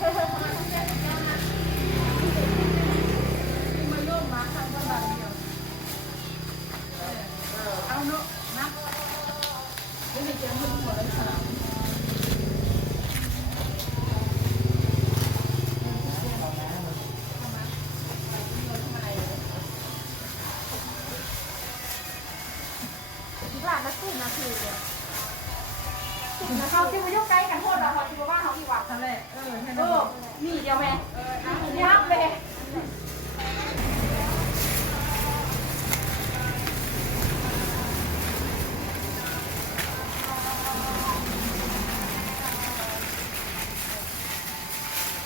มันร่วมมาทำกันแบบเดียวเอาเนาะนับไม่มีเจ้าหุ่นหัวเลยค่ะหลานนักสู้นะคือเขาที่มายุ่งใกล้กันโทษเราเขาที่ว่าเขาที่วัดนั่นแหละนี่เดียวแม่ยับเลย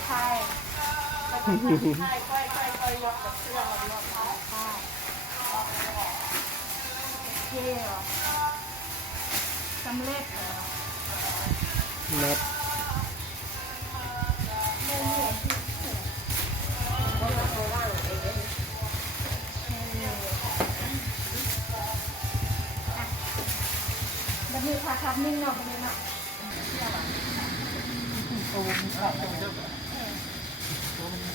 ใช่ค่อยยกกับเสื้อมาลงใช่เย่หรอสำเร็จนัดแบบนี้ค่ะครับนิ่งเนาะแบบนี้เนาะโอ้มันไข่มัน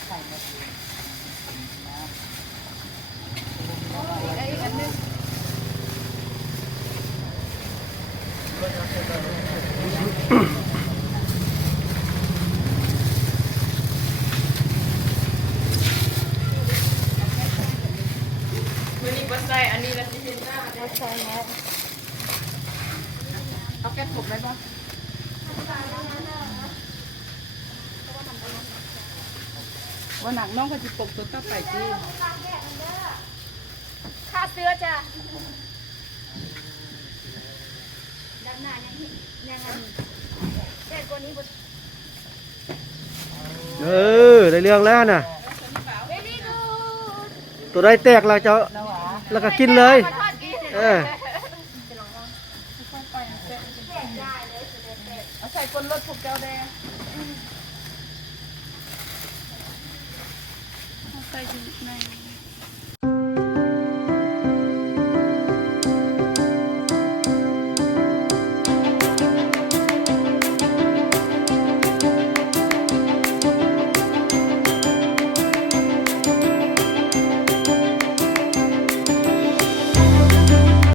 ไข่แบบนี้อีกอันนึงวันนี้บัสไซอันนี้เราจะเห็นหน้าบัสไซแล้วเอาแก้ผมได้ปะวันหนักน้องเขาจะปกตัวต่อไปจีค่าเสื้อจ้ะด้านหน้ายังไงเด็กคนนี้บได้เรื่องแล้วน่ะตัวได้แตกแล้วเจ้าแล้วก็กินเลยเอาใส่ก้นรถผูกเจ้าแดงใส่อยู่ใน